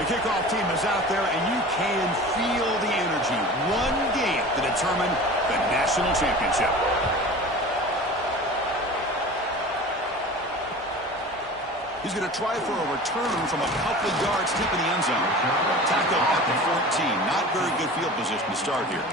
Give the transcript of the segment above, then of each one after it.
The kickoff team is out there, and you can feel the energy. One game to determine the national championship. He's going to try for a return from a couple of yards deep in the end zone. Tackle at the 14. Not very good field position to start here.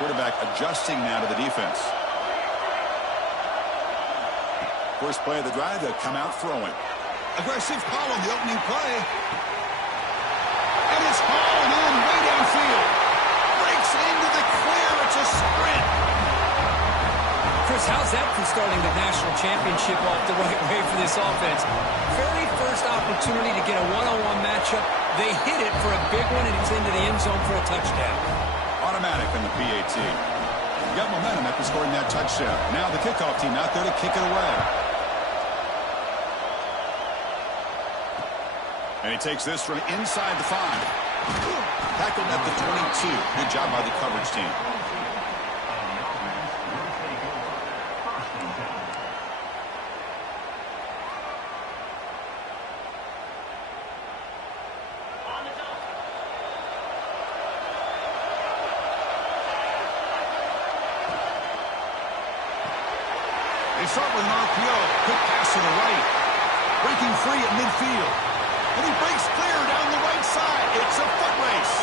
Quarterback adjusting now to the defense. First play of the drive, they'll come out throwing. Aggressive call on the opening play. And it's hauled in way downfield. Breaks into the clear. It's a sprint. Chris, how's that for starting the national championship off the right way for this offense? Very first opportunity to get a one-on-one matchup. They hit it for a big one, and it's into the end zone for a touchdown. Automatic on the PAT. You got momentum after scoring that touchdown. Now the kickoff team out there to kick it away. And he takes this from inside the 5. Tackled at the 22. Good job by the coverage team. They start with an RPO. Quick pass to the right. Breaking free at midfield. And he breaks clear down the right side. It's a foot race.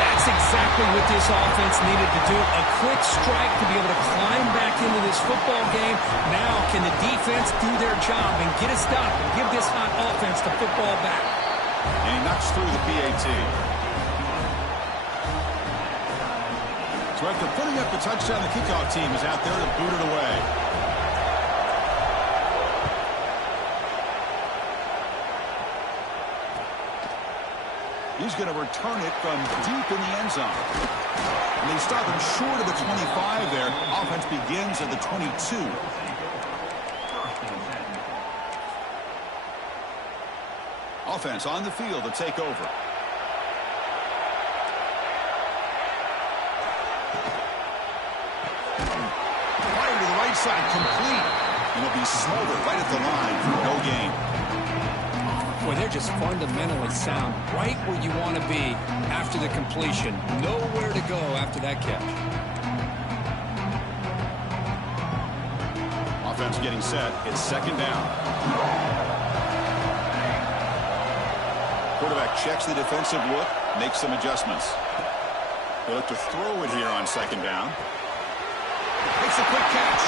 That's exactly what this offense needed to do. A quick strike to be able to climb back into this football game. Now can the defense do their job and get a stop and give this hot offense the football back? And he knocks through the PAT. So after putting up the touchdown, the kickoff team is out there to boot it away. He's going to return it from deep in the end zone. And they stop him short of the 25 there. Offense begins at the 22. Offense on the field to take over. Fire to the right side, complete. And it'll be smothered right at the line for no gain. Boy, they're just fundamentally sound right where you want to be after the completion. Nowhere to go after that catch. Offense getting set. It's second down. Quarterback checks the defensive look, makes some adjustments. They look to throw it here on second down. Makes a quick catch.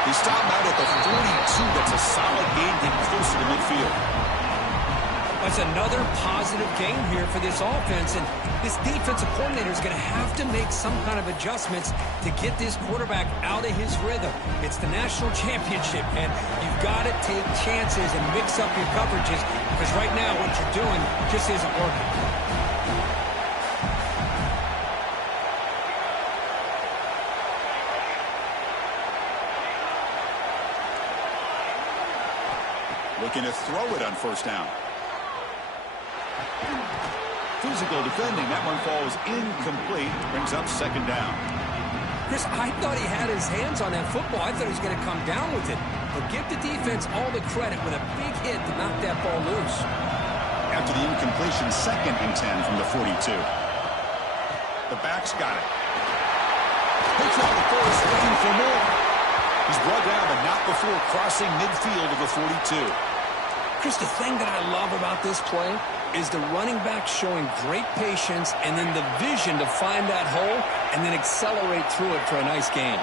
He stopped out at the 42. That's a solid gain, getting closer to midfield. That's another positive game here for this offense, and this defensive coordinator is going to have to make some kind of adjustments to get this quarterback out of his rhythm. It's the national championship, and you've got to take chances and mix up your coverages, because right now what you're doing just isn't working. Looking to throw it on first down. Physical defending. That one falls incomplete. Brings up second down. Chris, I thought he had his hands on that football. I thought he was going to come down with it. But give the defense all the credit with a big hit to knock that ball loose. After the incompletion, 2nd and 10 from the 42. The back's got it. Picks out the force, looking for more. He's brought down, but not before crossing midfield of the 42. Chris, the thing that I love about this play is the running back showing great patience and then the vision to find that hole and then accelerate through it for a nice gain.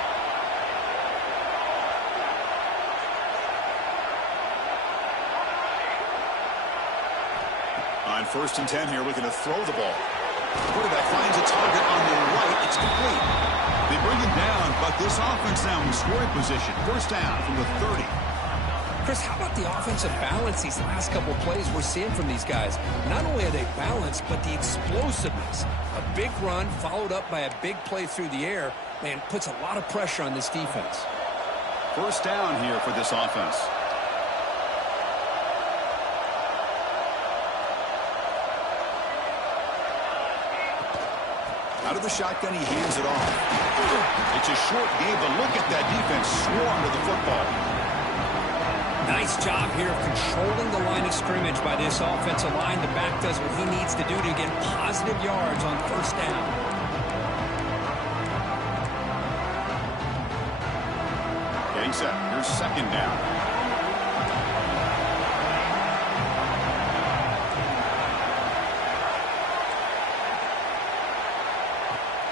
On 1st and 10 here, looking to throw the ball. The quarterback finds a target on the right. It's complete. They bring him down, but this offense now in scoring position. First down from the 30. Chris, how about the offensive balance these last couple of plays we're seeing from these guys? Not only are they balanced, but the explosiveness. A big run followed up by a big play through the air, man, puts a lot of pressure on this defense. First down here for this offense. Out of the shotgun, he hands it off. It's a short game, but look at that defense swarm to the football. Nice job here of controlling the line of scrimmage by this offensive line. The back does what he needs to do to get positive yards on first down. Getting set. Here's second down.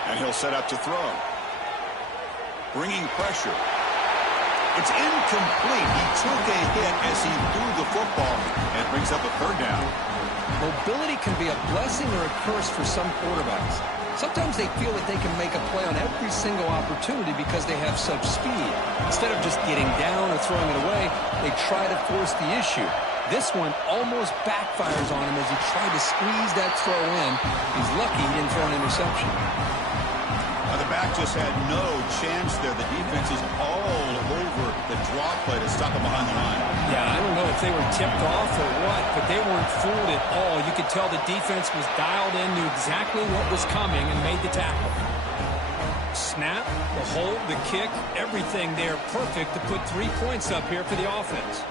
And he'll set up to throw. Bringing pressure. It's incomplete. He took a hit as he threw the football and brings up a third down. Mobility can be a blessing or a curse for some quarterbacks. Sometimes they feel that they can make a play on every single opportunity because they have such speed. Instead of just getting down or throwing it away, they try to force the issue. This one almost backfires on him as he tried to squeeze that throw in. He's lucky he didn't throw an interception. Now the back just had no chance there. The defense is all over the draw play to stop him behind the line. Yeah, I don't know if they were tipped off or what, but they weren't fooled at all. You could tell the defense was dialed in, knew exactly what was coming, and made the tackle. Snap, the hold, the kick, everything there perfect to put 3 points up here for the offense.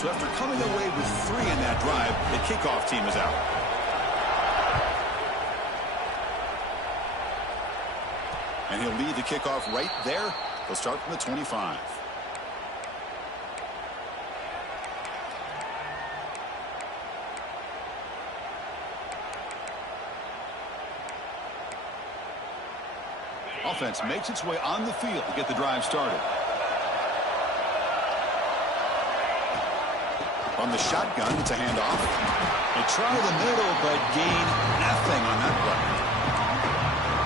So after coming away with 3 in that drive, the kickoff team is out. And he'll lead the kickoff right there. He'll start from the 25. Offense makes its way on the field to get the drive started. From the shotgun, it's a handoff. They try the middle, but gain nothing on that play.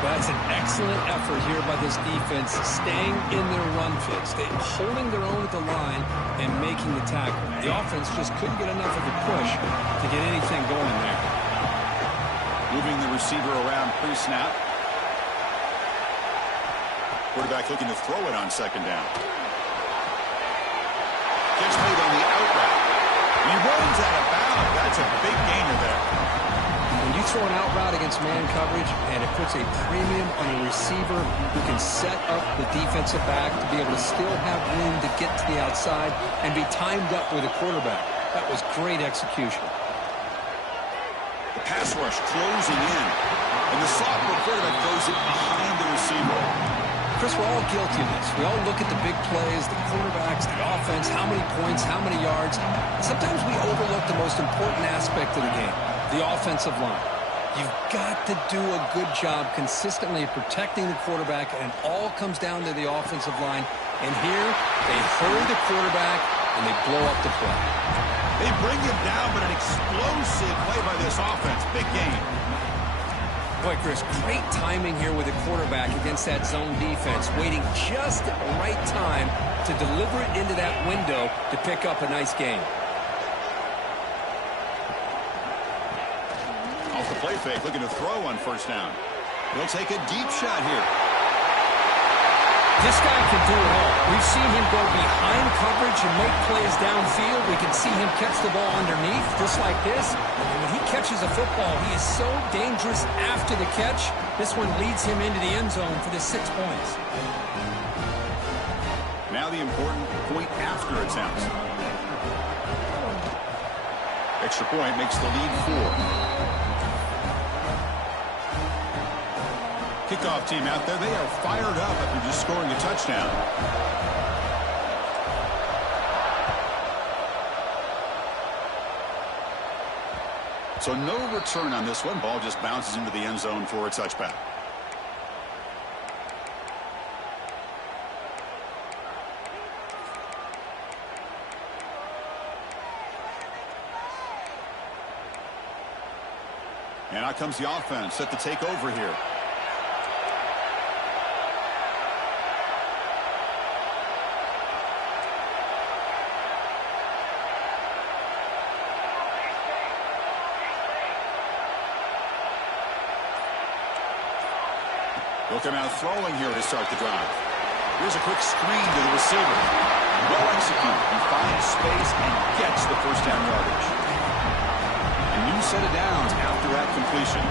That's an excellent effort here by this defense, staying in their run fits. They're holding their own at the line and making the tackle. The offense just couldn't get enough of a push to get anything going there. Moving the receiver around pre-snap. Quarterback looking to throw it on second down. Gets made on the out route. He runs out of bounds. That's a big gainer there. When you throw an out route against man coverage and it puts a premium on a receiver who can set up the defensive back to be able to still have room to get to the outside and be timed up with a quarterback. That was great execution. The pass rush closing in. And the sophomore quarterback throws it behind the receiver. Chris, we're all guilty of this. We all look at the big plays, the quarterbacks, the offense, how many points, how many yards. Sometimes we overlook the most important aspect of the game, the offensive line. You've got to do a good job consistently protecting the quarterback, and it all comes down to the offensive line. And here, they hurry the quarterback, and they blow up the play. They bring him down, but an explosive play by this offense. Big game. Boy, Chris, great timing here with the quarterback against that zone defense, waiting just at the right time to deliver it into that window to pick up a nice game. Off the play fake, looking to throw on first down. He'll take a deep shot here. This guy can do it all. We've seen him go behind coverage and make plays downfield. We can see him catch the ball underneath, just like this. And when he catches a football, he is so dangerous after the catch. This one leads him into the end zone for the 6 points. Now the important point after attempt. Extra point makes the lead 4. Kickoff team out there, they are fired up after just scoring a touchdown. So no return on this one. Ball just bounces into the end zone for a touchback. And out comes the offense set to take over here. He'll come out throwing here to start the drive. Here's a quick screen to the receiver. Well executed. He finds space and gets the first down yardage. A new set of downs after that completion.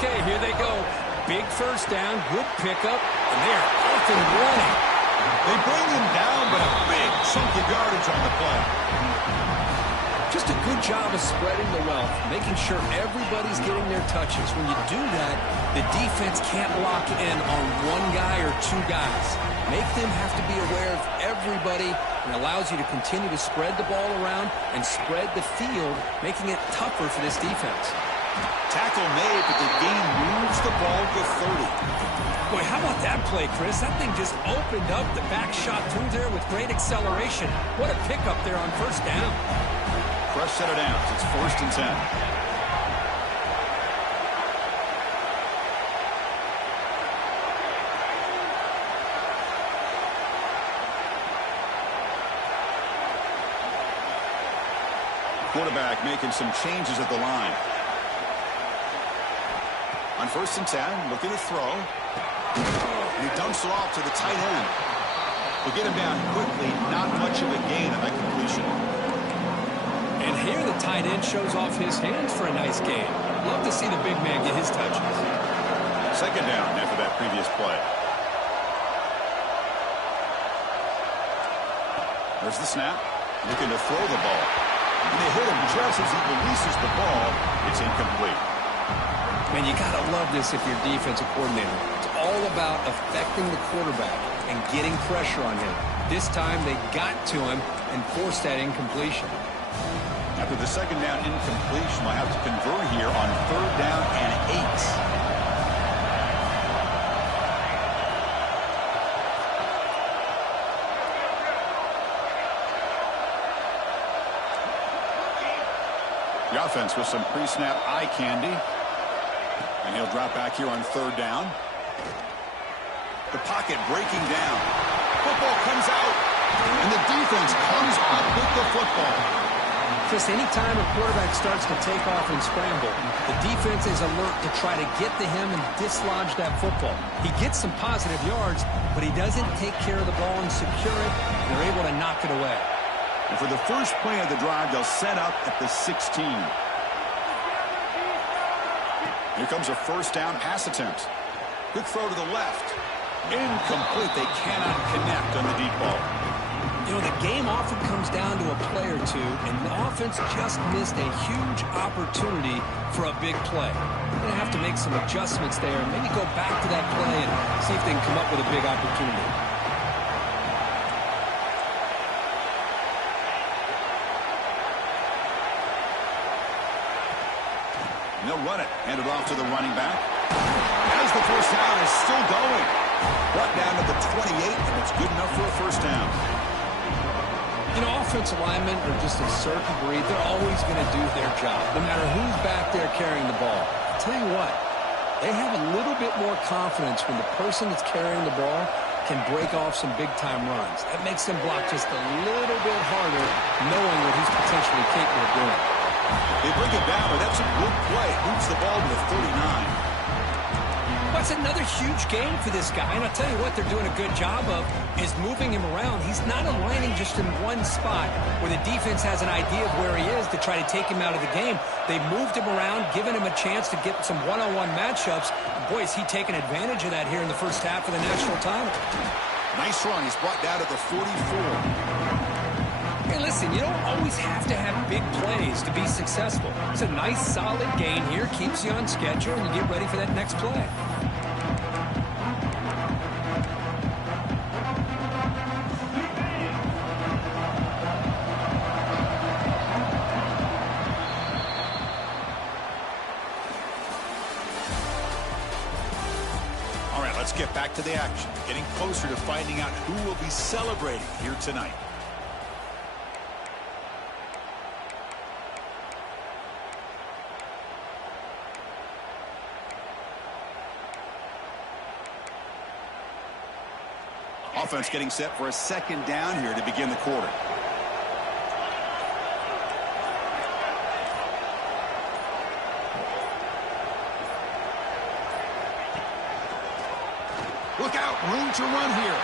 Okay, here they go. Big first down, good pickup, and they are off and running. They bring him down, but a big chunk of yardage on the play. Just a good job of spreading the wealth, making sure everybody's getting their touches. When you do that, the defense can't lock in on one guy or two guys. Make them have to be aware of everybody, and allows you to continue to spread the ball around and spread the field, making it tougher for this defense. Tackle made, but the game moves the ball to 30. Boy, how about that play, Chris? That thing just opened up. The back shot through there with great acceleration. What a pickup there on first down. Crush set of downs. It's 1st and 10. Quarterback making some changes at the line. On 1st and 10, looking to throw. And he dumps it off to the tight end. We'll get him down quickly. Not much of a gain on that completion. And here the tight end shows off his hands for a nice gain. Love to see the big man get his touches. 2nd down after that previous play. There's the snap. Looking to throw the ball. And they hit him just as he releases the ball. It's incomplete. Man, you got to love this if you're defensive coordinator. It's all about affecting the quarterback and getting pressure on him. This time they got to him and forced that incompletion. After the 2nd down incompletion, we'll have to convert here on 3rd down and 8. The offense with some pre-snap eye candy. And he'll drop back here on 3rd down. The pocket breaking down. Football comes out. And the defense comes up with the football. Chris, anytime a quarterback starts to take off and scramble, the defense is alert to try to get to him and dislodge that football. He gets some positive yards, but he doesn't take care of the ball and secure it, and they're able to knock it away. And for the first play of the drive, they'll set up at the 16. Here comes a 1st down pass attempt. Quick throw to the left. Incomplete. They cannot connect on the deep ball. You know, the game often comes down to a play or two, and the offense just missed a huge opportunity for a big play. They're going to have to make some adjustments there and maybe go back to that play and see if they can come up with a big opportunity. And they'll run it. Hand it off to the running back. As the first down is still going. Brought down to the 28, and it's good enough for a 1st down. You know, offensive linemen are just a certain breed. They're always going to do their job, no matter who's back there carrying the ball. I'll tell you what, they have a little bit more confidence when the person that's carrying the ball can break off some big-time runs. That makes them block just a little bit harder, knowing what he's potentially capable of doing. They bring it down, but that's a good play. Moves the ball to the 39. That's another huge game for this guy, and I'll tell you what they're doing a good job of is moving him around. He's not aligning just in one spot where the defense has an idea of where he is to try to take him out of the game. They moved him around, given him a chance to get some one-on-one matchups. Boy, is he taking advantage of that here in the first half of the national title. Nice run. He's brought down to the 44. Hey, listen, you don't always have to have big plays to be successful. It's a nice, solid gain here, keeps you on schedule, and you get ready for that next play. All right, let's get back to the action. Getting closer to finding out who will be celebrating here tonight. Offense getting set for a 2nd down here to begin the quarter. Look out, room to run here.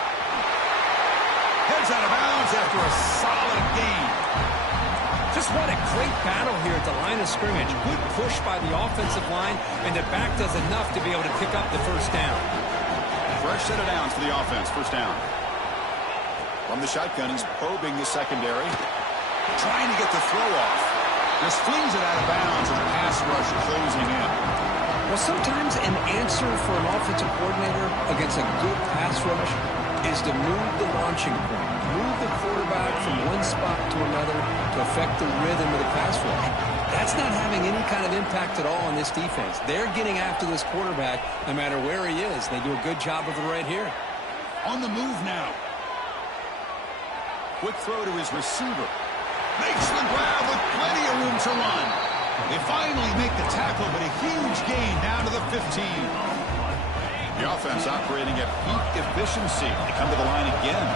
Heads out of bounds after a solid gain. Just what a great battle here at the line of scrimmage. Good push by the offensive line, and the back does enough to be able to pick up the first down. Fresh set of downs for the offense. First down. From the shotgun, he's probing the secondary. Trying to get the throw off. Just flings it out of bounds and the pass rush closing in. Well, sometimes an answer for an offensive coordinator against a good pass rush is to move the launching point. Move the quarterback from one spot to another to affect the rhythm of the pass rush. That's not having any kind of impact at all on this defense. They're getting after this quarterback no matter where he is. They do a good job of it right here. On the move now. Quick throw to his receiver. Makes the grab with plenty of room to run. They finally make the tackle, but a huge gain down to the 15. The offense operating at peak efficiency. They come to the line again.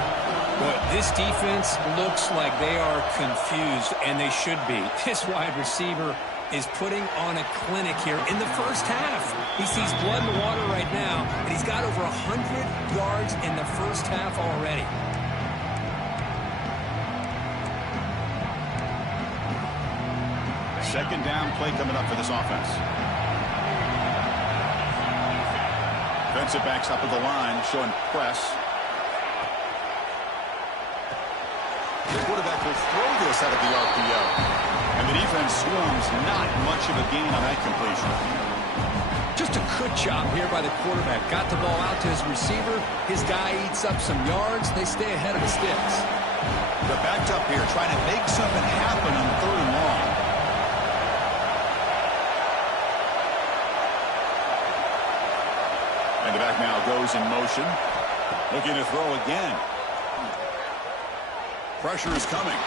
Boy, this defense looks like they are confused, and they should be. This wide receiver is putting on a clinic here in the first half. He sees blood in the water right now, and he's got over 100 yards in the first half already. Second down play coming up for this offense. Defensive backs up at the line, showing press. The quarterback will throw this out of the RPO. And the defense swarms, not much of a gain on that completion. Just a good job here by the quarterback. Got the ball out to his receiver. His guy eats up some yards. They stay ahead of the sticks. They're backed up here, trying to make something happen on third and long. And the back now goes in motion. Looking to throw again. Pressure is coming.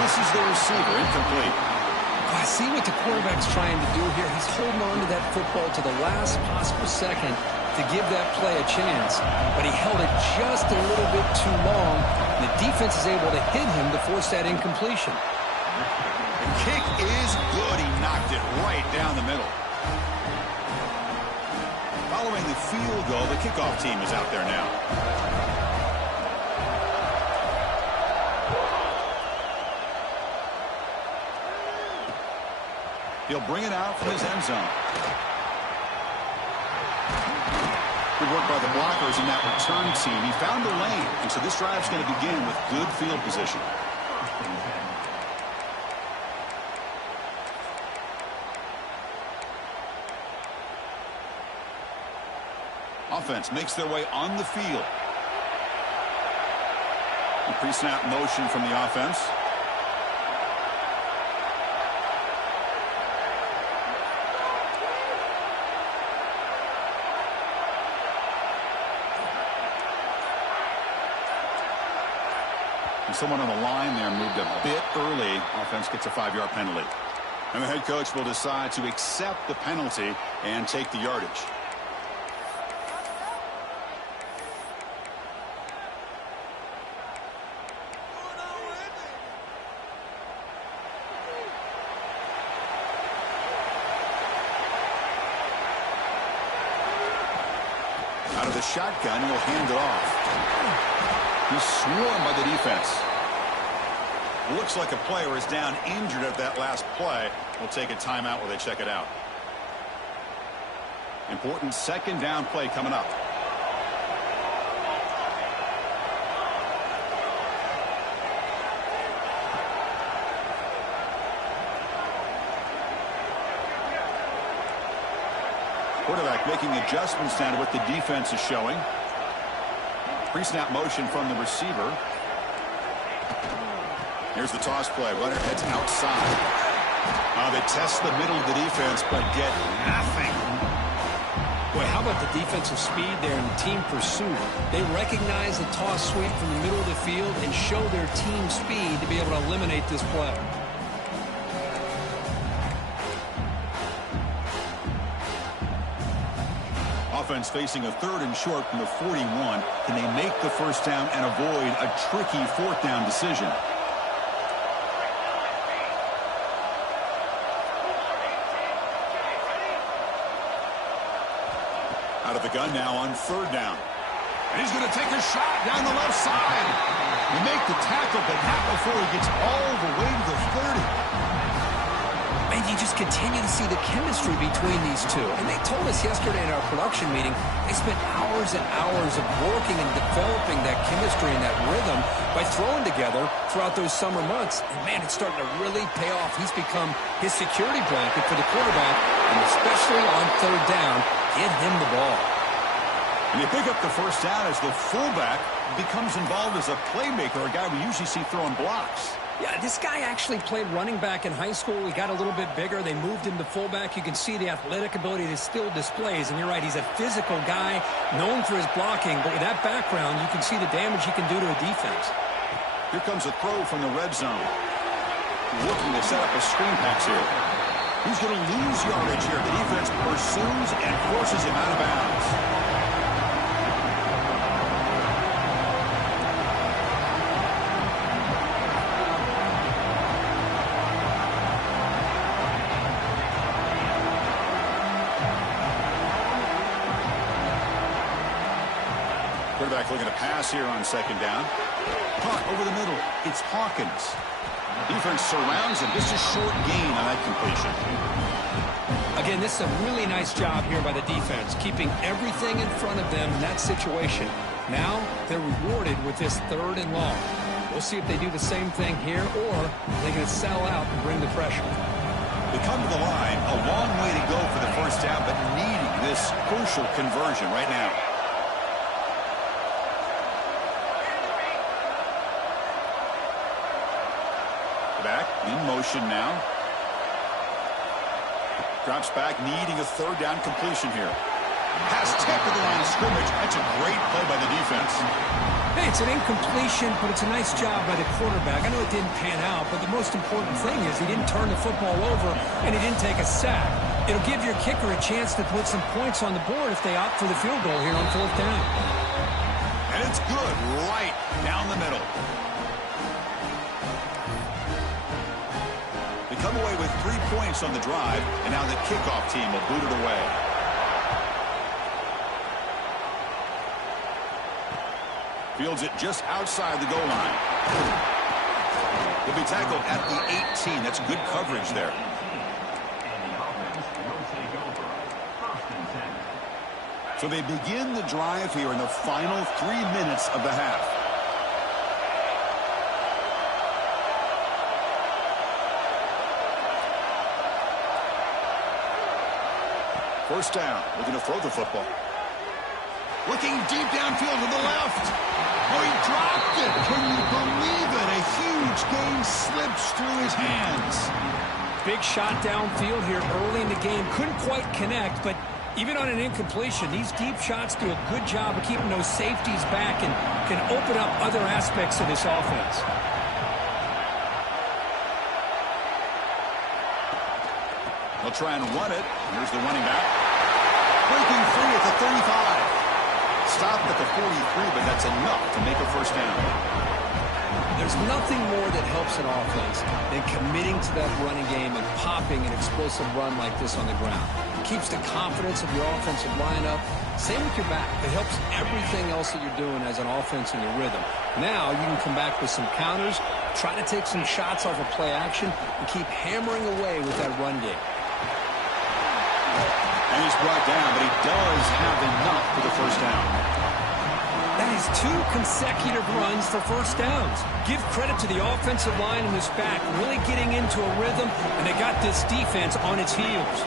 Misses the receiver, incomplete. I see what the quarterback's trying to do here. He's holding on to that football to the last possible second to give that play a chance. But he held it just a little bit too long. The defense is able to hit him to force that incompletion. The kick is good. He knocked it right down the middle. Following the field goal, the kickoff team is out there now. He'll bring it out from his end zone. Good work by the blockers in that return team. He found the lane, and so this drive's going to begin with good field position. Offense makes their way on the field. A pre-snap motion from the offense. And someone on the line there moved a bit early. Offense gets a 5-yard penalty. And the head coach will decide to accept the penalty and take the yardage. Out of the shotgun, he'll hand it off. He's swarmed by the defense. Looks like a player is down injured at that last play. We'll take a timeout while they check it out. Important second down play coming up. Quarterback making adjustments down to what the defense is showing. Pre-snap motion from the receiver. Here's the toss play. Runner heads outside. They test the middle of the defense, but get nothing. Boy, how about the defensive speed there in the team pursuit? They recognize the toss sweep from the middle of the field and show their team speed to be able to eliminate this play. Offense facing a 3rd and short from the 41. Can they make the first down and avoid a tricky 4th down decision? Out of the the gun now on third down. And he's going to take a shot down the left side. They make the tackle, but not before he gets all the way to the 30. And you just continue to see the chemistry between these two. And they told us yesterday in our production meeting, they spent hours and hours of working and developing that chemistry and that rhythm by throwing together throughout those summer months. And, man, it's starting to really pay off. He's become his security blanket for the quarterback, and especially on third down, get him the ball. And you pick up the first down as the fullback becomes involved as a playmaker, a guy we usually see throwing blocks. Yeah, this guy actually played running back in high school. He got a little bit bigger. They moved him to fullback. You can see the athletic ability that still displays. And you're right, he's a physical guy, known for his blocking. But with that background, you can see the damage he can do to a defense. Here comes a throw from the red zone. Looking to set up a screen pass here. He's going to lose yardage here. The defense pursues and forces him out of bounds. Quarterback looking to pass here on second down. Caught over the middle. It's Hawkins. Defense surrounds him. Just a short gain on that completion. Again, this is a really nice job here by the defense, keeping everything in front of them in that situation. Now they're rewarded with this third and long. We'll see if they do the same thing here, or they're going to sell out and bring the pressure. They come to the line. A long way to go for the first down, but needing this crucial conversion right now. Back in motion now. Drops back, needing a third down completion here. Pass tipped to the line of scrimmage. That's a great play by the defense. Hey, it's an incompletion, but it's a nice job by the quarterback. I know it didn't pan out, but the most important thing is he didn't turn the football over and he didn't take a sack. It'll give your kicker a chance to put some points on the board if they opt for the field goal here on fourth down. And it's good right down the middle. Come away with 3 points on the drive, and now the kickoff team will boot it away. Fields it just outside the goal line. He'll be tackled at the 18. That's good coverage there. So they begin the drive here in the final 3 minutes of the half. First down, looking to throw the football. Looking deep downfield to the left. Oh, he dropped it. Can you believe it? A huge gain slips through his hands. Big shot downfield here early in the game. Couldn't quite connect, but even on an incompletion, these deep shots do a good job of keeping those safeties back and can open up other aspects of this offense. They'll try and run it. Here's the running back. Breaking free at the 35. Stopped at the 43, but that's enough to make a first down. There's nothing more that helps an offense than committing to that running game and popping an explosive run like this on the ground. It keeps the confidence of your offensive lineup. Same with your back. It helps everything else that you're doing as an offense in your rhythm. Now you can come back with some counters, try to take some shots off of play action, and keep hammering away with that run game. And he's brought down, but he does have enough for the first down. That is 2 consecutive runs for first downs. Give credit to the offensive line and this back, really getting into a rhythm, and they got this defense on its heels.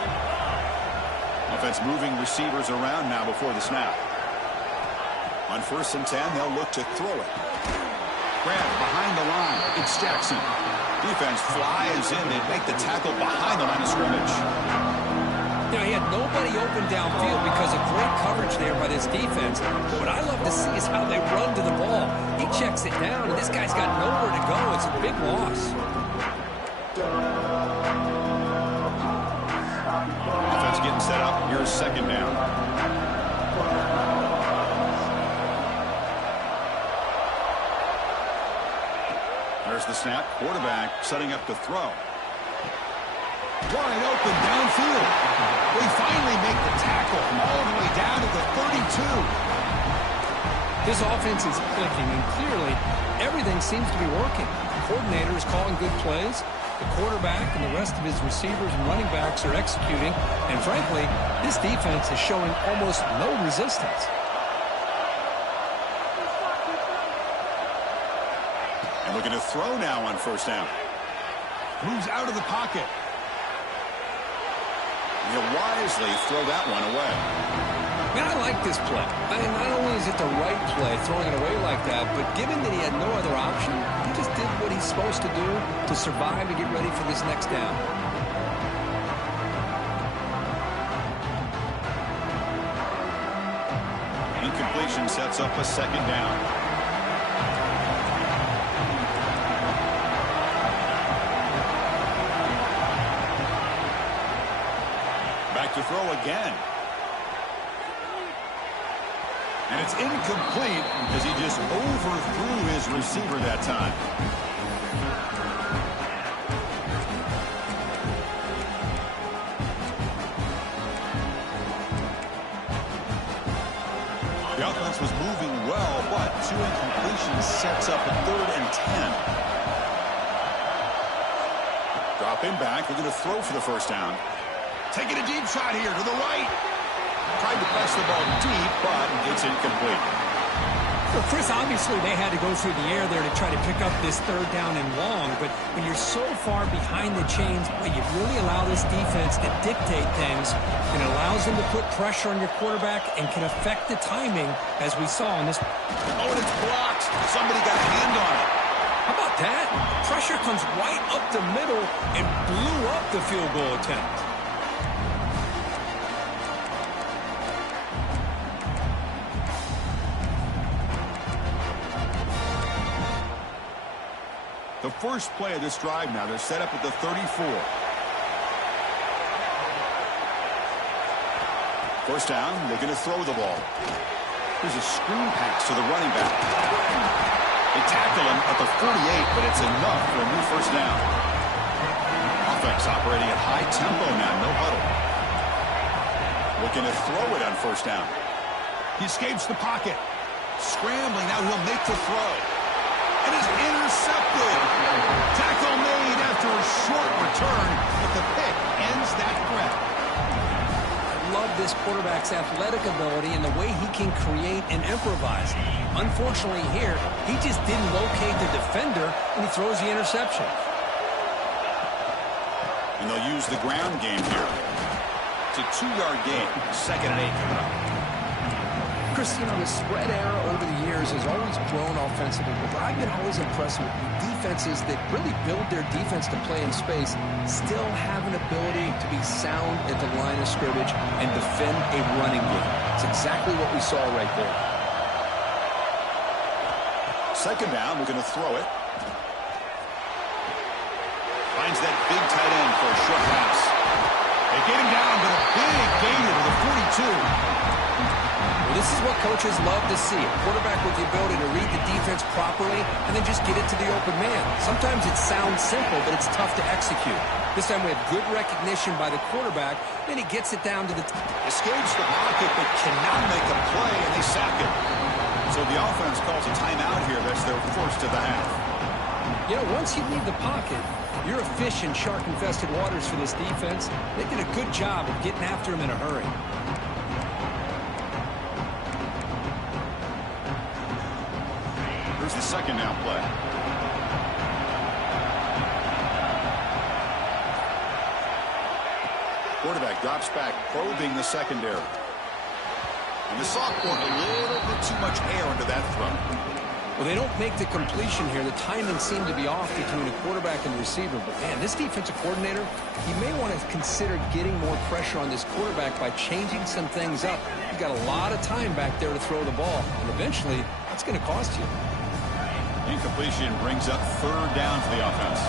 Offense moving receivers around now before the snap. On 1st and 10, they'll look to throw it. Grab behind the line. It's Jackson. Defense flies in. They make the tackle behind the line of scrimmage. You know, he had nobody open downfield because of great coverage there by this defense. But what I love to see is how they run to the ball. He checks it down, and this guy's got nowhere to go. It's a big loss. Offense getting set up. Here's second down. There's the snap. Quarterback setting up to throw. Wide open downfield. We finally make the tackle all the way down to the 32. This offense is clicking, and clearly everything seems to be working. The coordinator is calling good plays. The quarterback and the rest of his receivers and running backs are executing. And frankly, this defense is showing almost no resistance. And looking to throw now on first down. Moves out of the pocket. He'll wisely throw that one away. Man, I like this play. I mean, not only is it the right play, throwing it away like that, but given that he had no other option, he just did what he's supposed to do to survive and get ready for this next down. Incompletion sets up a second down. Back to throw again. And it's incomplete because he just overthrew his receiver that time. The offense was moving well, but two incompletions sets up a 3rd and 10. Dropping back, they're going to throw for the first down. Taking a deep shot here to the right. Tried to press the ball deep, but it's incomplete. Well, Chris, obviously they had to go through the air there to try to pick up this 3rd down and long, but when you're so far behind the chains, well, you really allow this defense to dictate things. It allows them to put pressure on your quarterback and can affect the timing, as we saw in this. Oh, and it's blocked. Somebody got a hand on it. How about that? Pressure comes right up the middle and blew up the field goal attempt. The first play of this drive now, they're set up at the 34. First down, they're going to throw the ball. Here's a screen pass to the running back. They tackle him at the 48, but it's enough for a new first down. Offense operating at high tempo now, no huddle. Looking to throw it on first down. He escapes the pocket. Scrambling, now he'll make the throw. And is intercepted. Tackle made after a short return, but the pick ends that threat. I love this quarterback's athletic ability and the way he can create and improvise. Unfortunately here, he just didn't locate the defender when he throws the interception. And they'll use the ground game here. It's a 2-yard gain. 2nd and 8 coming up. Chris, you know, the spread era over the years has always grown offensively, but I've been always impressed with defenses that really build their defense to play in space, still have an ability to be sound at the line of scrimmage and defend a running game. It's exactly what we saw right there. Second down, we're going to throw it. Finds that big tight end for a short pass. They get him down, but a big gainer to the 42. Well, this is what coaches love to see. A quarterback with the ability to read the defense properly and then just get it to the open man. Sometimes it sounds simple, but it's tough to execute. This time we have good recognition by the quarterback, then he gets it down to the... Escapes the pocket, but cannot make a play, and they sack it. So the offense calls a timeout here. That's their first of the half. You know, once you leave the pocket, you're a fish in shark-infested waters for this defense. They did a good job of getting after him in a hurry. Here's the second down play. Quarterback drops back, probing the secondary. And the sophomore, a little bit too much air under that throw. Well, they don't make the completion here. The timing seemed to be off between a quarterback and receiver. But, man, this defensive coordinator, he may want to consider getting more pressure on this quarterback by changing some things up. You've got a lot of time back there to throw the ball. And eventually, that's going to cost you. Incompletion brings up third down for the offense.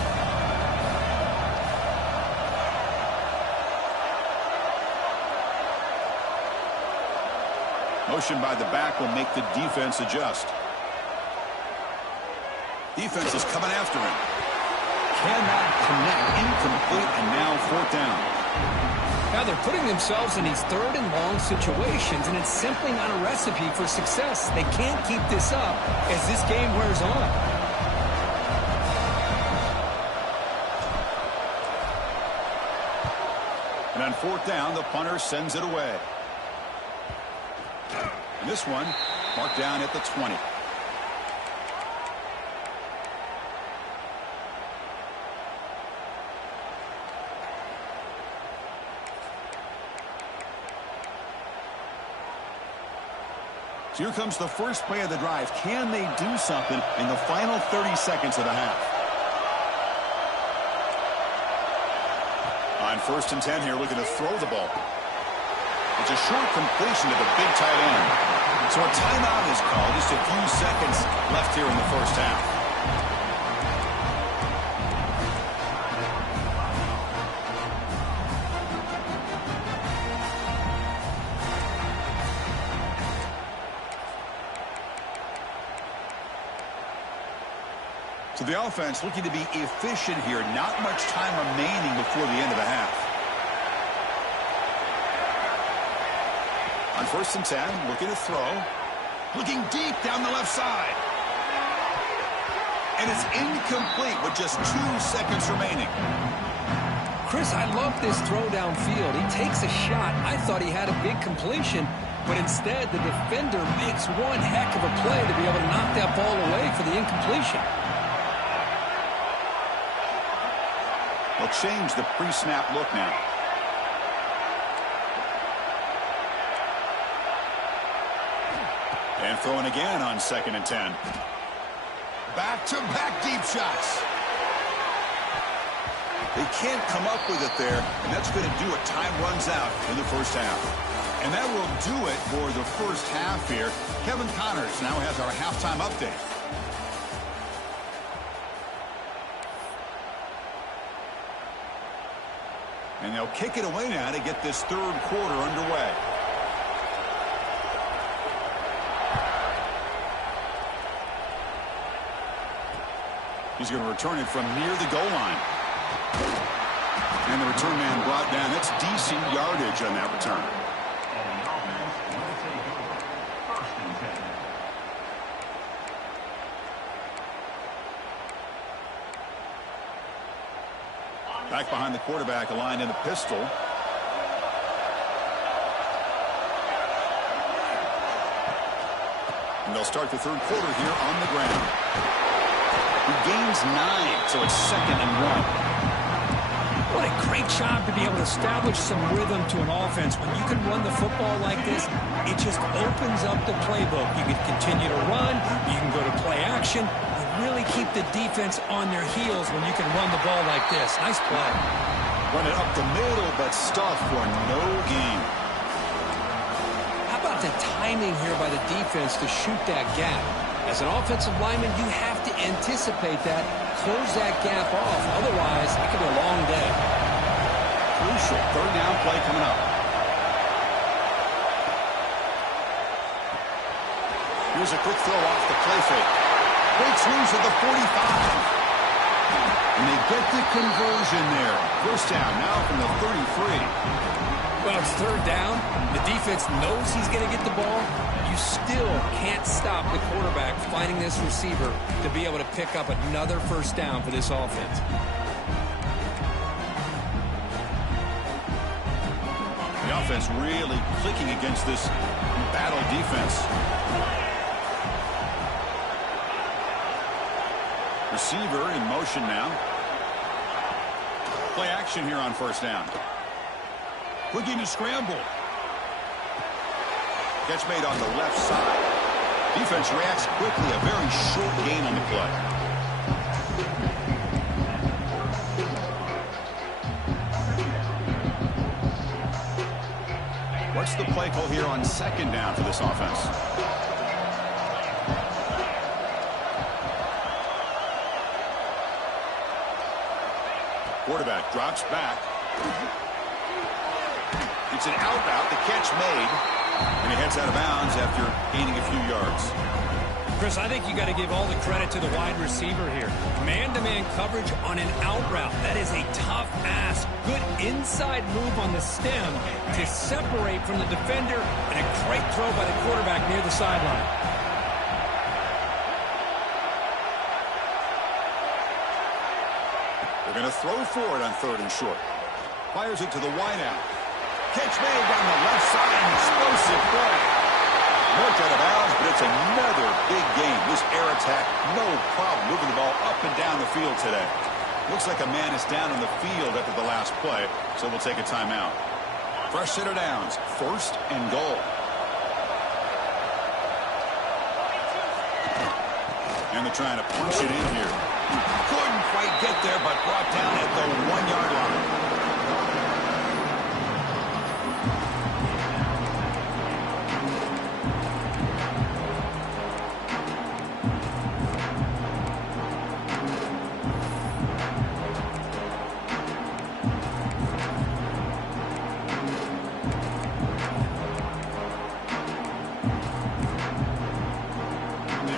Motion by the back will make the defense adjust. Defense is coming after him. Cannot connect. Incomplete, and now fourth down. Now they're putting themselves in these third and long situations, and it's simply not a recipe for success. They can't keep this up as this game wears on. And on fourth down, the punter sends it away. And this one marked down at the 20. So here comes the first play of the drive. Can they do something in the final 30 seconds of the half? On 1st and 10 here, looking to throw the ball. It's a short completion to the big tight end. So a timeout is called. Just a few seconds left here in the first half. So the offense looking to be efficient here. Not much time remaining before the end of the half. On 1st and 10, looking to throw. Looking deep down the left side. And it's incomplete with just 2 seconds remaining. Chris, I love this throw downfield. He takes a shot. I thought he had a big completion, but instead the defender makes one heck of a play to be able to knock that ball away for the incompletion. They'll change the pre-snap look now. And throwing again on 2nd and 10. Back-to-back deep shots. They can't come up with it there, and that's going to do it. Time runs out in the first half. And that will do it for the first half here. Kevin Connors now has our halftime update. And they'll kick it away now to get this third quarter underway. He's going to return it from near the goal line. And the return man brought down. That's decent yardage on that return. Back behind the quarterback, aligned in the pistol. And they'll start the third quarter here on the ground. He gains 9, so it's 2nd and 1. What a great job to be able to establish some rhythm to an offense. When you can run the football like this, it just opens up the playbook. You can continue to run. You can go to play action. Really keep the defense on their heels when you can run the ball like this. Nice play. Run it up the middle, but stuff for no gain. How about the timing here by the defense to shoot that gap? As an offensive lineman, you have to anticipate that, close that gap off. Otherwise, it could be a long day. Crucial third down play coming up. Here's a quick throw off the play fake. Breaks loose at the 45. And they get the conversion there. First down now from the 33. Well, it's third down. The defense knows he's going to get the ball. You still can't stop the quarterback finding this receiver to be able to pick up another first down for this offense. The offense really clicking against this battle defense. Receiver in motion now. Play action here on first down. Looking to scramble. Catch made on the left side. Defense reacts quickly. A very short gain on the play. What's the play call here on 2nd down for this offense? Quarterback drops back. It's an out route. The catch made. And he heads out of bounds after gaining a few yards. Chris, I think you got to give all the credit to the wide receiver here. Man-to-man coverage on an out route. That is a tough ask. Good inside move on the stem to separate from the defender, and a great throw by the quarterback near the sideline. They're going to throw for it on 3rd and short. Fires it to the wideout. Catch made down the left side. An explosive play. Worked out of bounds, but it's another big game. This air attack, no problem moving the ball up and down the field today. Looks like a man is down on the field after the last play, so we'll take a timeout. Fresh set of downs, 1st and goal. And they're trying to push it in here. Couldn't quite get there, but brought down at the 1-yard line.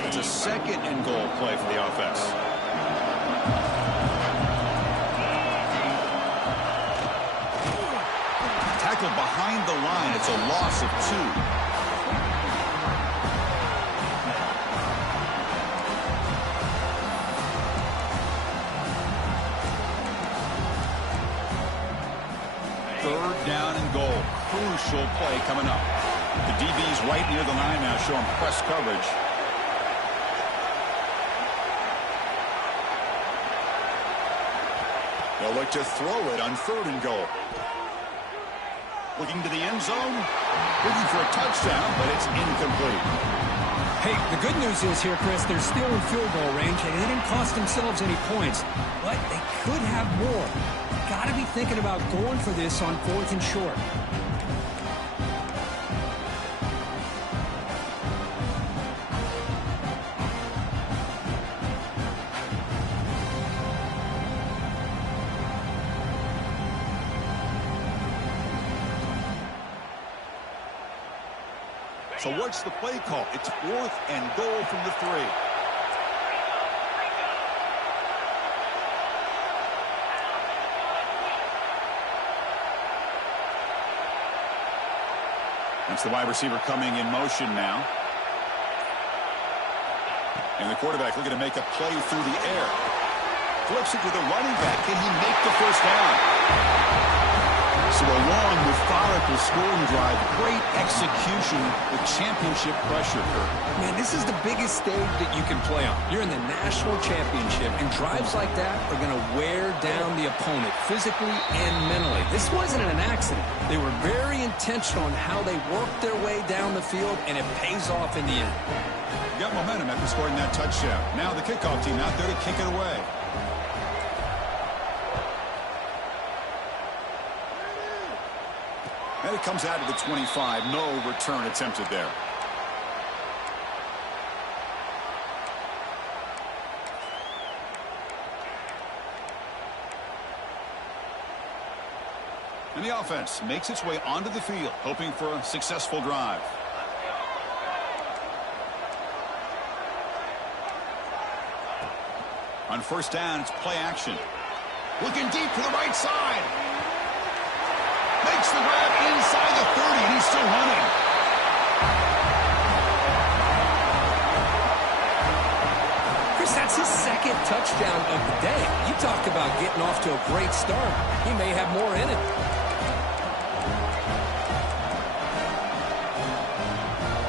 It's a 2nd and goal play for the offense. Tackled behind the line. It's a loss of 2. Third down and goal. Crucial play coming up. The DB's right near the line now, showing press coverage. They'll look to throw it on 3rd and goal. Looking to the end zone. Looking for a touchdown, but it's incomplete. Hey, the good news is here, Chris, they're still in field goal range, and they didn't cost themselves any points. But they could have more. Got to be thinking about going for this on 4th and short. So what's the play call? It's 4th and goal from the 3. That's the wide receiver coming in motion now. And the quarterback looking to make a play through the air. Flips it to the running back. Can he make the first down? So a long, methodical scoring drive. Great execution with championship pressure. Man, this is the biggest stage that you can play on. You're in the national championship, and drives like that are going to wear down the opponent physically and mentally. This wasn't an accident. They were very intentional on how they worked their way down the field, and it pays off in the end. Got momentum after scoring that touchdown. Now the kickoff team out there to kick it away. And it comes out of the 25. No return attempted there. And the offense makes its way onto the field, hoping for a successful drive. On 1st down, it's play action. Looking deep to the right side. Makes the grab inside the 30, and he's still running. Chris, that's his 2nd touchdown of the day. You talk about getting off to a great start. He may have more in it.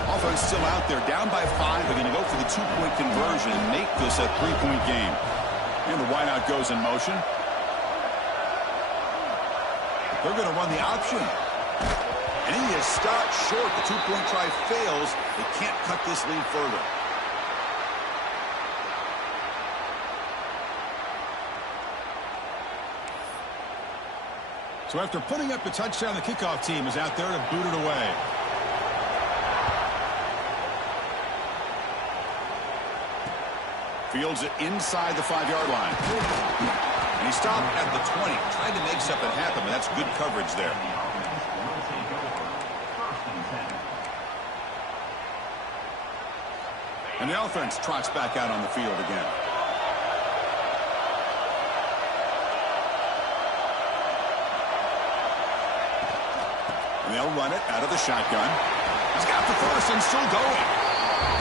Offense still out there, down by 5. They're going to go for the 2-point conversion and make this a 3-point game. And the wideout goes in motion. They're going to run the option. And he is stopped short. The 2-point try fails. They can't cut this lead further. So after putting up the touchdown, the kickoff team is out there to boot it away. Fields it inside the 5-yard line. And he stopped at the 20. Tried to make something happen, but that's good coverage there. And the offense trots back out on the field again. And they'll run it out of the shotgun. He's got the first and still going.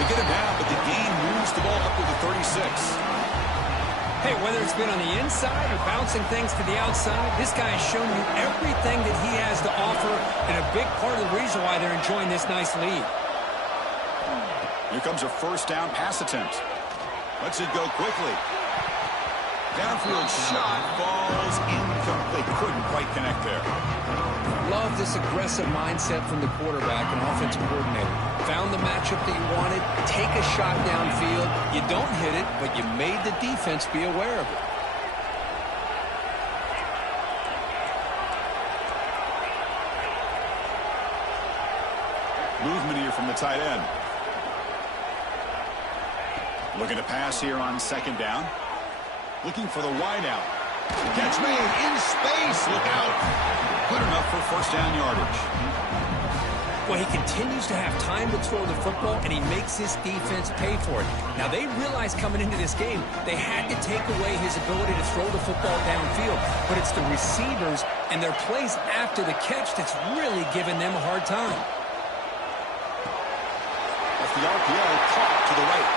They get him down, but the gain moves the ball up to the 36. Hey, whether it's been on the inside or bouncing things to the outside, this guy has shown you everything that he has to offer, and a big part of the reason why they're enjoying this nice lead. Here comes a first down pass attempt. Lets it go quickly. Downfield shot falls incomplete. Couldn't quite connect there. Love this aggressive mindset from the quarterback and offensive coordinator. Found the matchup that you wanted, take a shot downfield. You don't hit it, but you made the defense be aware of it. Movement here from the tight end. Looking to pass here on second down. Looking for the wide out. Catch made in space. Look out. Good enough for first down yardage. Well, he continues to have time to throw the football, and he makes his defense pay for it. Now, they realized coming into this game they had to take away his ability to throw the football downfield. But it's the receivers and their plays after the catch that's really giving them a hard time. Off the RPO, caught to the right.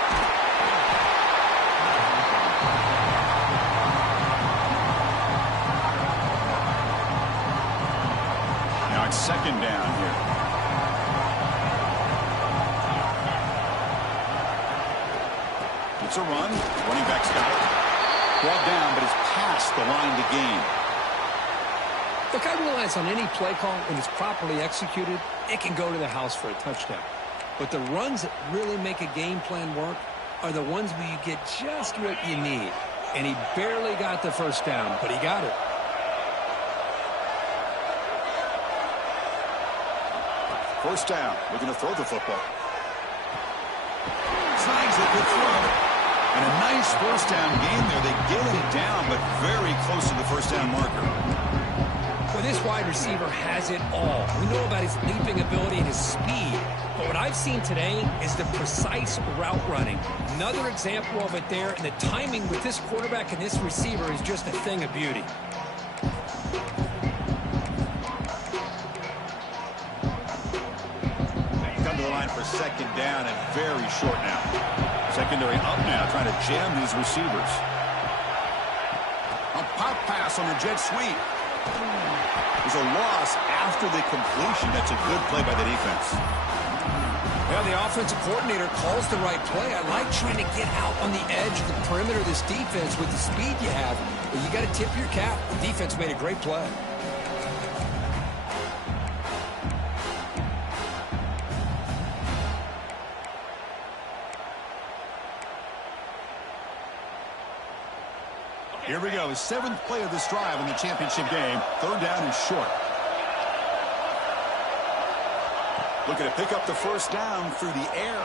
Now it's second down here. It's a run. Running back's got it. Brought down, but it's past the line to gain. Look, I realize on any play call, when it's properly executed, it can go to the house for a touchdown. But the runs that really make a game plan work are the ones where you get just what you need. And he barely got the first down, but he got it. First down, looking to throw the football. Snags a good throw. And a nice first down gain there. They get it down, but very close to the first down marker. Well, this wide receiver has it all. We know about his leaping ability and his speed. But what I've seen today is the precise route running. Another example of it there. And the timing with this quarterback and this receiver is just a thing of beauty. Come to the line for second down and very short now. Secondary up now, trying to jam these receivers. A pop pass on the jet sweep. There's a loss after the completion. That's a good play by the defense. Well, the offensive coordinator calls the right play. I like trying to get out on the edge of the perimeter of this defense with the speed you have. But you got to tip your cap. The defense made a great play. Here we go. Seventh play of this drive in the championship game. Third down and short. Looking to pick up the first down through the air.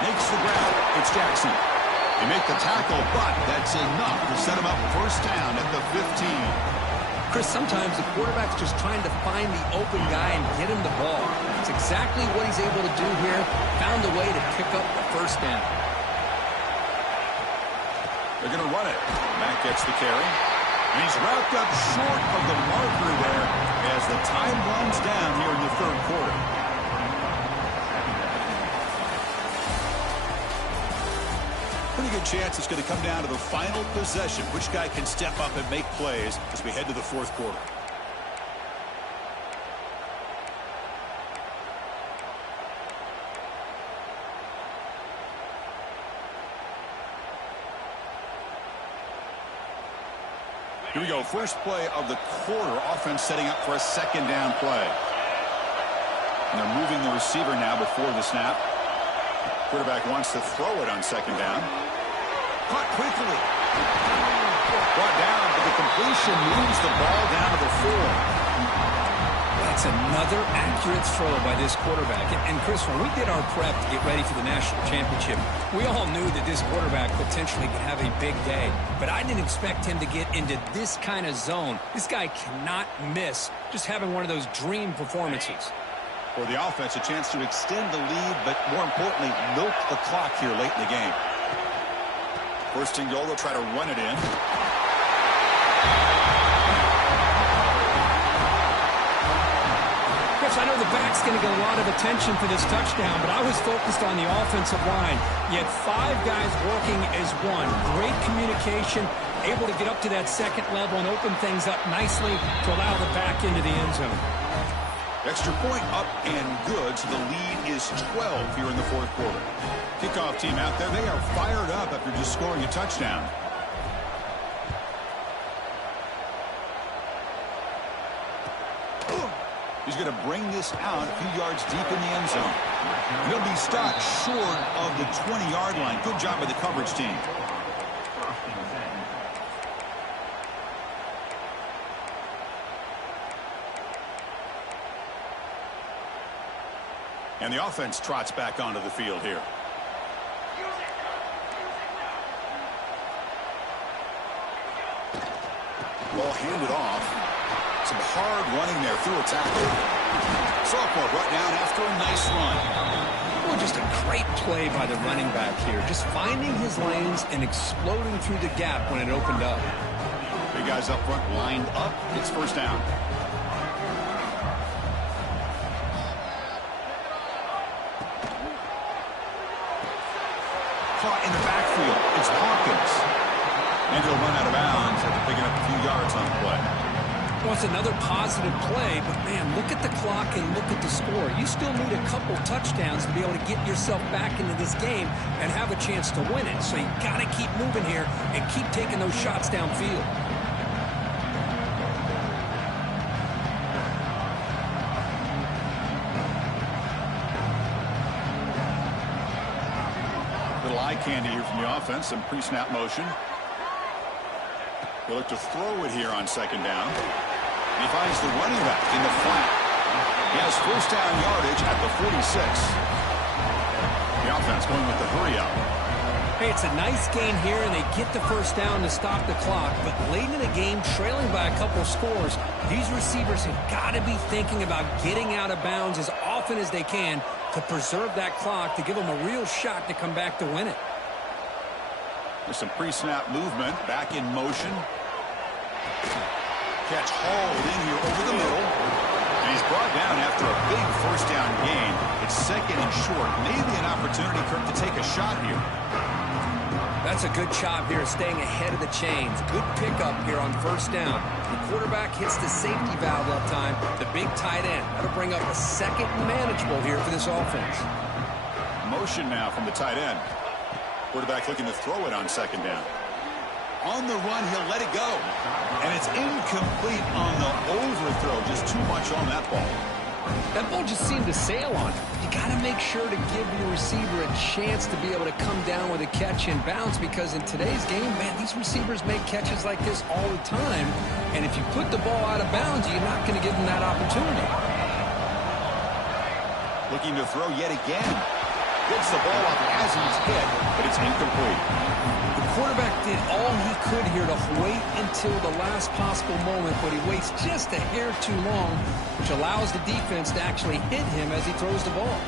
Makes the grab. It's Jackson. They make the tackle, but that's enough to set him up first down at the 15. Chris, sometimes the quarterback's just trying to find the open guy and get him the ball. It's exactly what he's able to do here. Found a way to pick up the first down. They're going to run it. Mack gets the carry. And he's wrapped up short of the marker there as the time runs down here in the third quarter. Pretty good chance it's going to come down to the final possession. Which guy can step up and make plays as we head to the fourth quarter. Here we go. First play of the quarter. Offense setting up for a second down play. And they're moving the receiver now before the snap. Quarterback wants to throw it on second down. Caught quickly. Brought down, but the completion moves the ball down to the 4. That's another accurate throw by this quarterback. And Chris, when we did our prep to get ready for the national championship, we all knew that this quarterback potentially could have a big day. But I didn't expect him to get into this kind of zone. This guy cannot miss just having one of those dream performances. For the offense, a chance to extend the lead, but more importantly, milk the clock here late in the game. First and goal, they'll try to run it in. Chris, I know the back's going to get a lot of attention for this touchdown, but I was focused on the offensive line. You had 5 guys working as one. Great communication, able to get up to that second level and open things up nicely to allow the back into the end zone. Extra point up and good, so the lead is 12 here in the fourth quarter. Kickoff team out there, they are fired up after just scoring a touchdown. He's going to bring this out a few yards deep in the end zone. He'll be stopped short of the 20-yard line. Good job by the coverage team. And the offense trots back onto the field here. Ball handed off. Some hard running there through a tackle. Sophomore brought down after a nice run. Well, just a great play by the running back here. Just finding his lanes and exploding through the gap when it opened up. Big guys up front lined up. It's first down. Caught in the backfield. It's Hawkins. And he'll run out of bounds after picking up a few yards on the play. Well, it's another positive play, but man, look at the clock and look at the score. You still need a couple touchdowns to be able to get yourself back into this game and have a chance to win it. So you got to keep moving here and keep taking those shots downfield. Little eye candy here from the offense. Some pre-snap motion. He'll look to throw it here on second down. And he finds the running back in the flat. He has first down yardage at the 46. The offense going with the hurry up. Hey, it's a nice gain here, and they get the first down to stop the clock. But late in the game, trailing by a couple scores, these receivers have got to be thinking about getting out of bounds as often as they can to preserve that clock, to give them a real shot to come back to win it. There's some pre-snap movement. Back in motion. Catch hauled in here over the middle. And he's brought down after a big first down gain. It's second and short. Maybe an opportunity, Kirk, to take a shot here. That's a good job here, staying ahead of the chains. Good pickup here on first down. The quarterback hits the safety valve that time. The big tight end. That'll bring up a second and manageable here for this offense. Motion now from the tight end. Quarterback looking to throw it on second down. On the run, he'll let it go. And it's incomplete on the overthrow. Just too much on that ball. That ball just seemed to sail on it. You got to make sure to give your receiver a chance to be able to come down with a catch and bounce, because in today's game, man, these receivers make catches like this all the time. And if you put the ball out of bounds, you're not going to give them that opportunity. Looking to throw yet again. Gets the ball off as he's hit, but it's incomplete. The quarterback did all he could here to wait until the last possible moment, but he waits just a hair too long, which allows the defense to actually hit him as he throws the ball.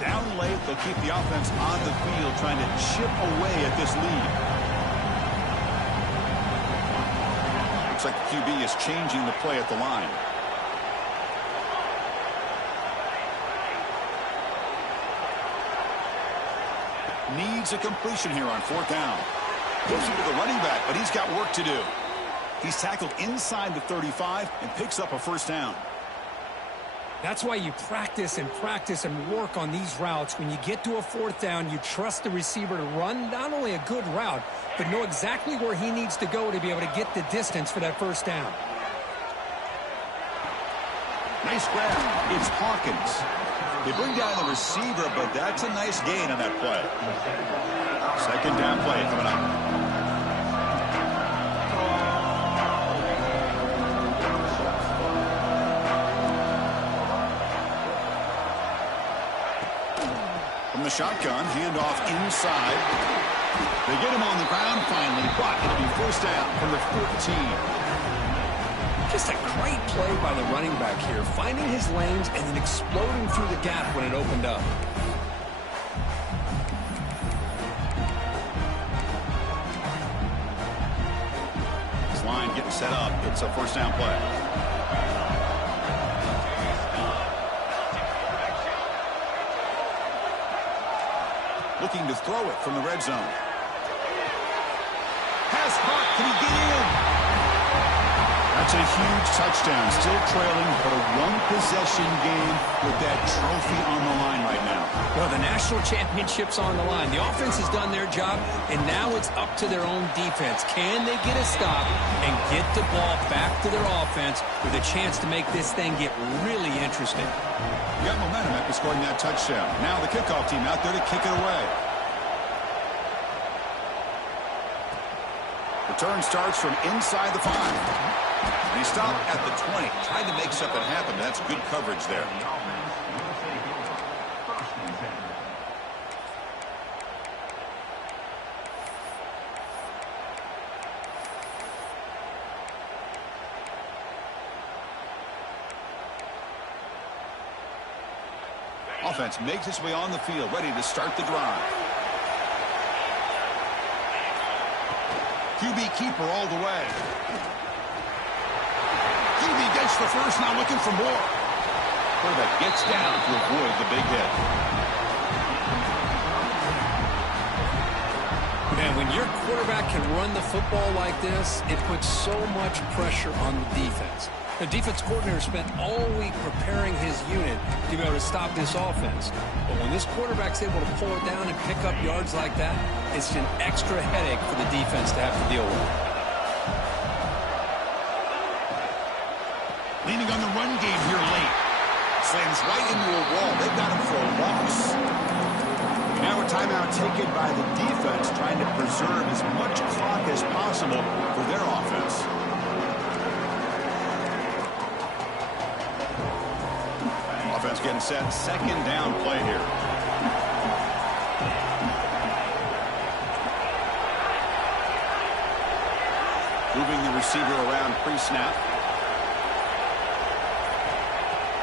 Down late, they'll keep the offense on the field, trying to chip away at this lead. Looks like the QB is changing the play at the line. Needs a completion here on fourth down. Goes into the running back, but he's got work to do. He's tackled inside the 35 and picks up a first down. That's why you practice and work on these routes. When you get to a fourth down, you trust the receiver to run not only a good route, but know exactly where he needs to go to be able to get the distance for that first down. Nice grab. It's Hawkins. They bring down the receiver, but that's a nice gain on that play. Second down play coming up. From the shotgun, handoff inside. They get him on the ground finally, but it'll be first down from the 14. Just a great play by the running back here, finding his lanes and then exploding through the gap when it opened up. This line getting set up. It's a first down play. Looking to throw it from the red zone. Pass caught. Can he get in? That's a huge touchdown. Still trailing, but a one-possession game with that trophy on the line right now. Well, the national championship's on the line. The offense has done their job, and now it's up to their own defense. Can they get a stop and get the ball back to their offense with a chance to make this thing get really interesting? You got momentum after scoring that touchdown. Now the kickoff team out there to kick it away. Return starts from inside the 5. And he stopped at the 20. Tried to make something happen, but that's good coverage there. Offense makes its way on the field, ready to start the drive. QB keeper all the way. QB gets the first, now looking for more. Quarterback gets down to avoid the big hit. And when your quarterback can run the football like this, it puts so much pressure on the defense. The defense coordinator spent all week preparing his unit to be able to stop this offense. But when this quarterback's able to pull it down and pick up yards like that, it's an extra headache for the defense to have to deal with. Leaning on the run game here late. Slams right into a wall. They've got him for a loss. Now a timeout taken by the defense, trying to preserve as much clock as possible for their offense. Offense getting set. Second down play here. Moving the receiver around pre-snap.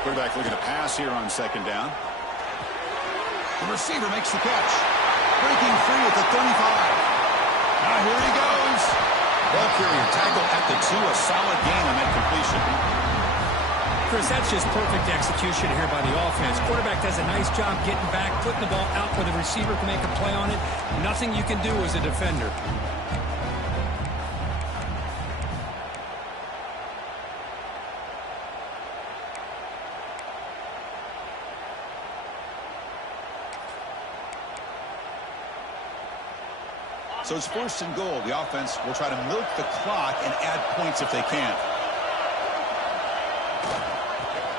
Quarterback looking to pass here on second down. The receiver makes the catch. Breaking free at the 35. Now here he goes. Ball carrier tackle at the 2. A solid gain on that completion. Chris, that's just perfect execution here by the offense. Quarterback does a nice job getting back, putting the ball out where the receiver can make a play on it. Nothing you can do as a defender. So it's first and goal. The offense will try to milk the clock and add points if they can.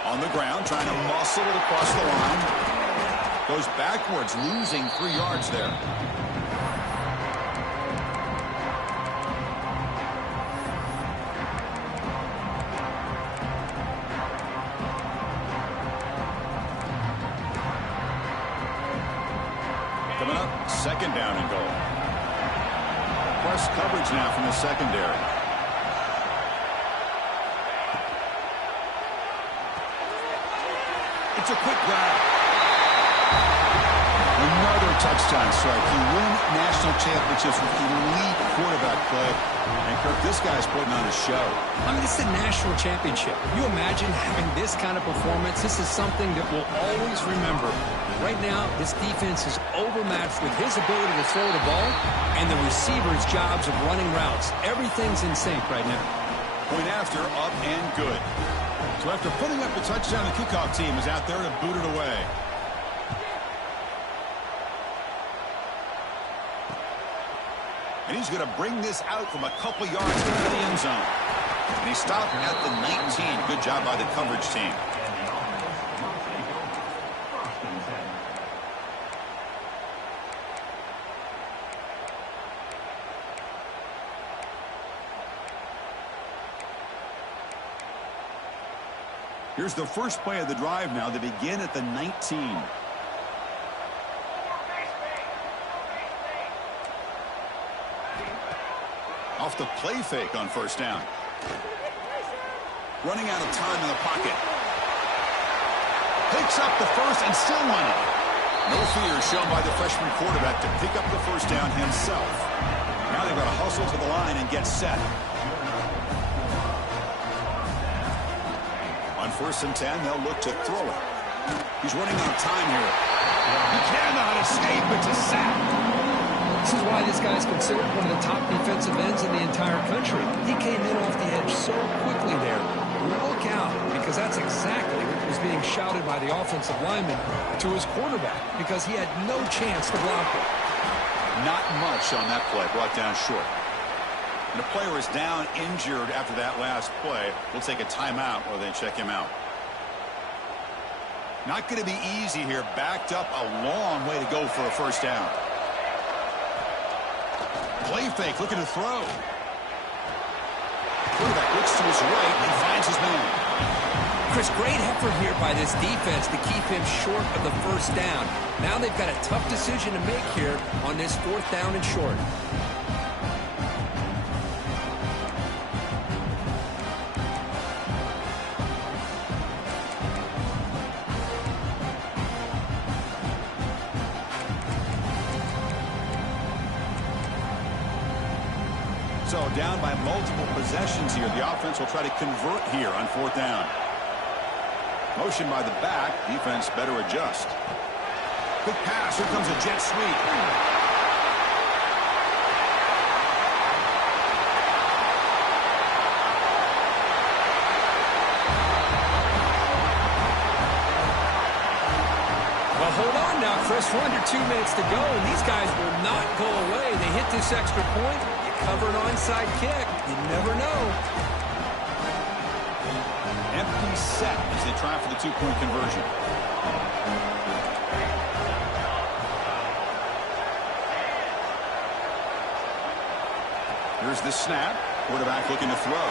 On the ground, trying to muscle it across the line. Goes backwards, losing 3 yards there. Coming up, second down and goal. Press coverage now from the secondary. It's a quick grab. Another touchdown strike. You win national championships with elite quarterback play. And Kirk, this guy's putting on a show. I mean, this is a national championship. You imagine having this kind of performance? This is something that we'll always remember. Right now, this defense is overmatched with his ability to throw the ball and the receiver's jobs of running routes. Everything's in sync right now. Point after, up and good. So after putting up the touchdown, the kickoff team is out there to boot it away. And he's going to bring this out from a couple yards into the end zone. And he stopped at the 19. Good job by the coverage team. Here's the first play of the drive now. They begin at the 19. Off the play fake on first down. Running out of time in the pocket. Picks up the first and still running. No fear shown by the freshman quarterback to pick up the first down himself. Now they've got to hustle to the line and get set. On 1st and 10, they'll look to throw it. He's running out of time here. He cannot escape. It's a sack. This is why this guy's considered one of the top defensive ends in the entire country. He came in off the edge so quickly there. Look out, because that's exactly what was being shouted by the offensive lineman to his quarterback, because he had no chance to block it. Not much on that play, brought down short. And the player is down injured after that last play. We'll take a timeout while they check him out. Not going to be easy here. Backed up a long way to go for a first down. Play fake, looking to throw. Quarterback looks to his right and finds his man. Chris, great effort here by this defense to keep him short of the first down. Now they've got a tough decision to make here on this 4th down and short. So down by multiple possessions here. The offense will try to convert here on 4th down. Motion by the back. Defense better adjust. Quick pass. Here comes a jet sweep. Well, hold on now, Chris. We're under 2 minutes to go, and these guys will not go away. They hit this extra point. You cover an onside kick. You never know. Empty set as they try for the 2-point conversion. Here's the snap. Quarterback looking to throw.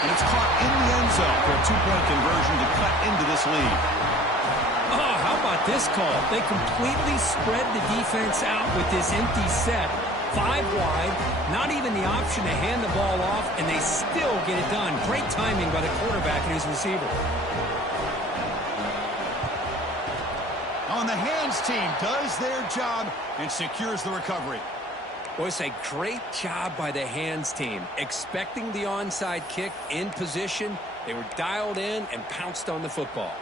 And it's caught in the end zone for a 2-point conversion to cut into this lead. Oh, how about this call? They completely spread the defense out with this empty set. 5 wide, not even the option to hand the ball off, and they still get it done. Great timing by the quarterback and his receiver. On the hands team does their job and secures the recovery. Boy, it's a great job by the hands team. Expecting the onside kick in position, they were dialed in and pounced on the football.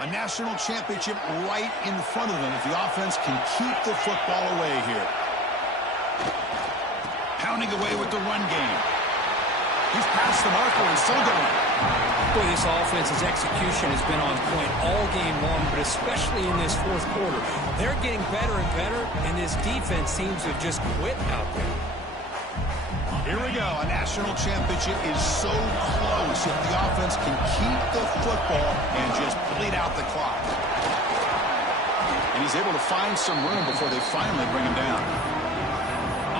A national championship right in front of them if the offense can keep the football away here. Pounding away with the run game. He's past the marker and still going. Boy, this offense's execution has been on point all game long, but especially in this 4th quarter. They're getting better and better, and this defense seems to have just quit out there. Here we go. A national championship is so close if the offense can keep the football and just bleed out the clock. And he's able to find some room before they finally bring him down.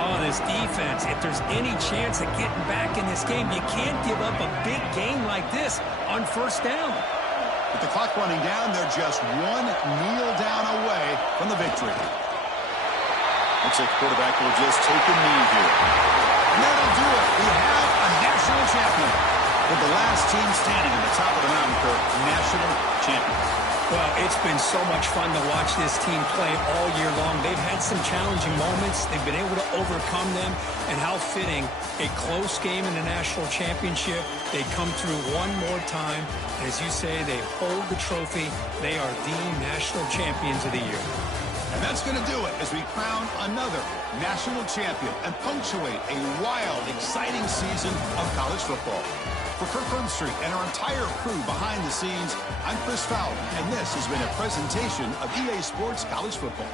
Oh, this defense, if there's any chance of getting back in this game, you can't give up a big game like this on 1st down. With the clock running down, they're just one kneel down away from the victory. Looks like the quarterback will just take a knee here. And that'll do it. We have a national champion. With the last team standing at the top of the mountain for national champions. Well, it's been so much fun to watch this team play all year long. They've had some challenging moments. They've been able to overcome them. And how fitting, a close game in the national championship. They come through one more time. And as you say, they hold the trophy. They are the national champions of the year. And that's going to do it as we crown another national champion and punctuate a wild, exciting season of college football. For Kirk Street and our entire crew behind the scenes, I'm Chris Fowler, and this has been a presentation of EA Sports College Football.